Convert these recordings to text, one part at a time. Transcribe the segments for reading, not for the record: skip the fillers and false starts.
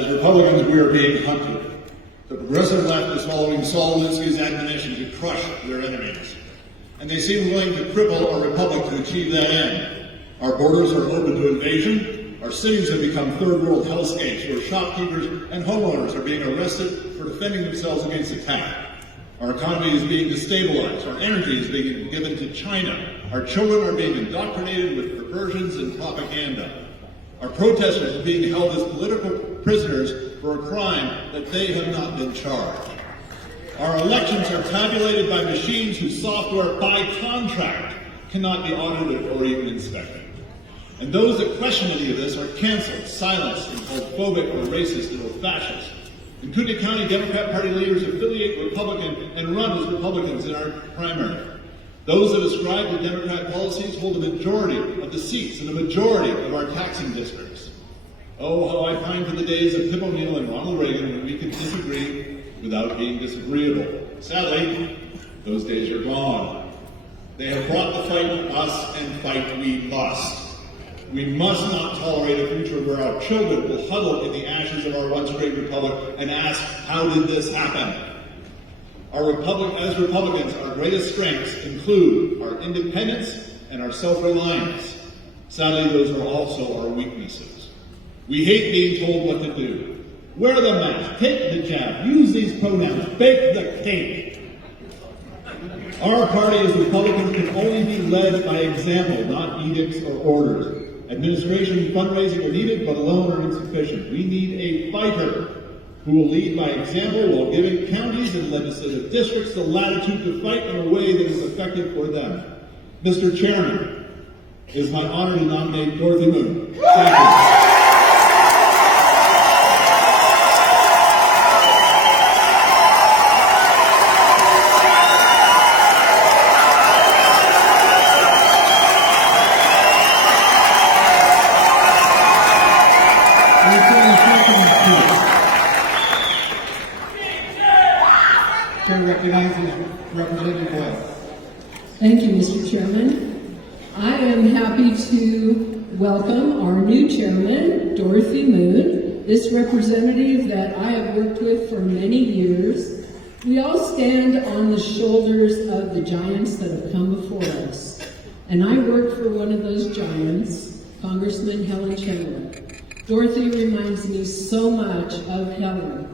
As Republicans, we are being hunted. The progressive left is following Saul Alinsky's admonition to crush their enemies. And they seem willing to cripple our republic to achieve that end. Our borders are open to invasion. Our cities have become third world hellscapes where shopkeepers and homeowners are being arrested for defending themselves against attack. Our economy is being destabilized. Our energy is being given to China. Our children are being indoctrinated with perversions and propaganda. Our protesters are being held as political prisoners for a crime that they have not been charged. Our elections are tabulated by machines whose software, by contract, cannot be audited or even inspected. And those that question any of this are canceled, silenced, and called phobic or racist or fascist. In Kootenai County, Democrat Party leaders affiliate Republican and run as Republicans in our primary. Those that ascribe to Democrat policies hold a majority of the seats and a majority of our taxing districts. Oh, how I pine for the days of Tip O'Neill and Ronald Reagan when we could disagree without being disagreeable. Sadly, those days are gone. They have brought the fight to us, and fight we must. We must not tolerate a future where our children will huddle in the ashes of our once great republic and ask, how did this happen? As Republicans, our greatest strengths include our independence and our self-reliance. Sadly, those are also our weaknesses. We hate being told what to do. Wear the mask, take the jab, use these pronouns, bake the cake. Our party as Republicans can only be led by example, not edicts or orders. Administration and fundraising are needed, but alone are insufficient. We need a fighter who will lead by example while giving counties and legislative districts the latitude to fight in a way that is effective for them. Mr. Chairman, it is my honor to nominate Dorothy Moon. Thank you. Recognizes Representative Boyle. Thank you, Mr. Chairman. I am happy to welcome our new chairman, Dorothy Moon, this representative that I have worked with for many years. We all stand on the shoulders of the giants that have come before us. And I work for one of those giants, Congressman Helen Chandler. Dorothy reminds me so much of Helen.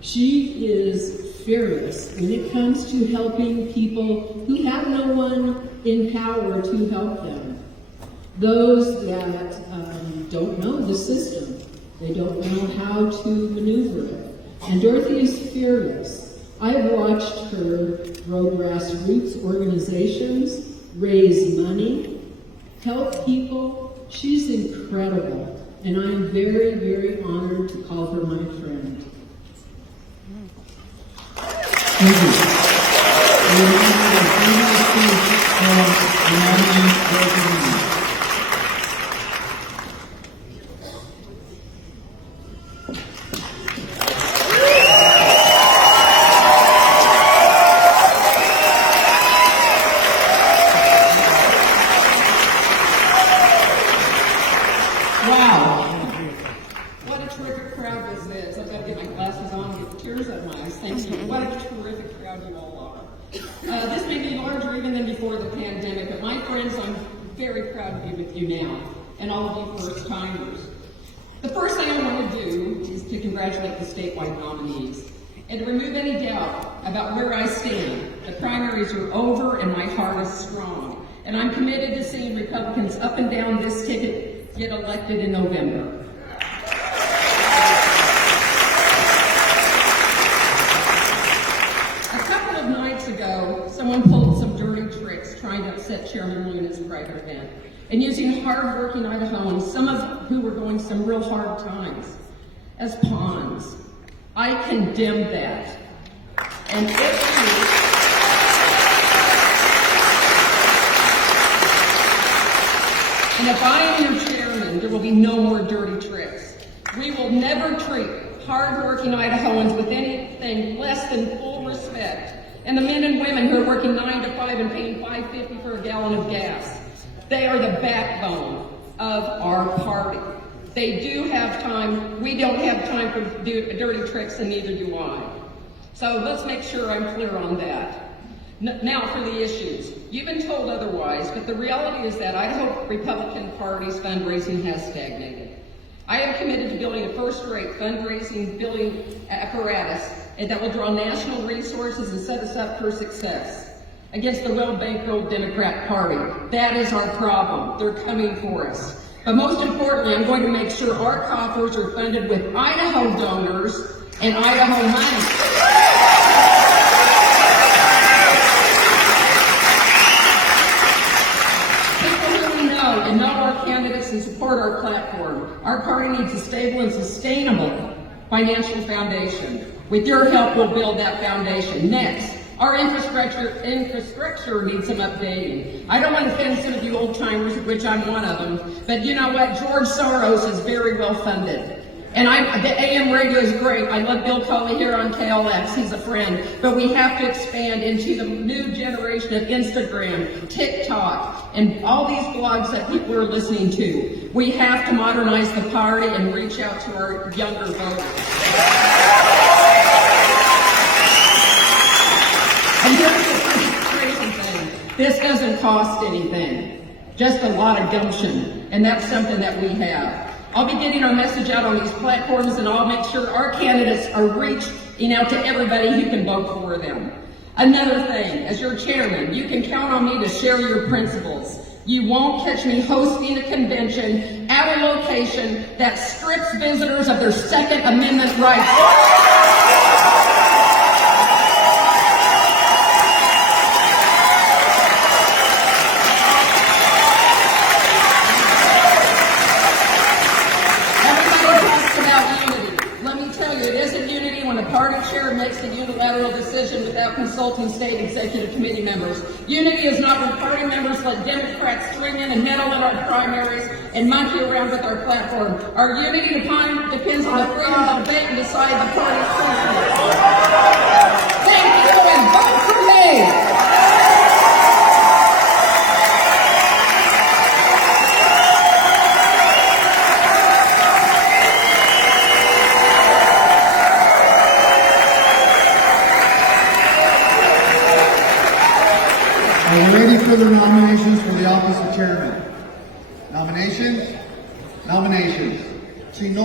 She is fearless when it comes to helping people who have no one in power to help them. Those that don't know the system, they don't know how to maneuver it. And Dorothy is fearless. I've watched her grow grassroots organizations, raise money, help people. She's incredible, and I'm very, very honored to call her my friend. Thank you. Wow. What a terrific crowd this is. I've got to get my glasses on and get tears out of my eyes. Thank you. What a terrific crowd you all are. This may be larger even than before the pandemic, but my friends, I'm very proud to be with you now, and all of you first-timers. The first thing I want to do is to congratulate the statewide nominees and to remove any doubt about where I stand. The primaries are over and my heart is strong, and I'm committed to seeing Republicans up and down this ticket get elected in November. A couple of nights ago, someone pulled some dirty tricks trying to upset Chairman Moon at his private event, and using hard-working Idahoans, some of who were going some real hard times, as pawns. I condemn that. And if I am your chairman, there will be no more dirty tricks. We will never treat hard-working Idahoans with anything less than full respect. And the men and women who are working 9 to 5 and paying $5.50 for a gallon of gas, they are the backbone of our party. They do have time. We don't have time for dirty tricks, and neither do I. So let's make sure I'm clear on that. Now for the issues. You've been told otherwise, but the reality is that Idaho Republican Party's fundraising has stagnated. I am committed to building a first-rate fundraising building apparatus that will draw national resources and set us up for success against the well-bankrolled Democrat Party. That is our problem. They're coming for us. But most importantly, I'm going to make sure our coffers are funded with Idaho donors and Idaho money. And know our candidates and support our platform. Our party needs a stable and sustainable financial foundation. With your help, we'll build that foundation. Next, our infrastructure needs some updating. I don't want to offend some of you old timers, of which I'm one of them, but you know what? George Soros is very well funded. And the AM radio is great. I love Bill Coley here on KLX. He's a friend. But we have to expand into the new generation of Instagram, TikTok, and all these blogs that people are listening to. We have to modernize the party and reach out to our younger voters. And here's the frustration thing. This doesn't cost anything. Just a lot of gumption. And that's something that we have. I'll be getting our message out on these platforms, and I'll make sure our candidates are reaching out to everybody who can vote for them. Another thing, as your chairman, you can count on me to share your principles. You won't catch me hosting a convention at a location that strips visitors of their Second Amendment rights. Makes a unilateral decision without consulting state executive committee members. Unity is not when party members let Democrats swing in and meddle in our primaries and monkey around with our platform. Our unity depends on the freedom to debate and decide the party's course. Thank you, and vote for me! Are you ready for the nominations for the office of chairman? Nominations? Nominations. See no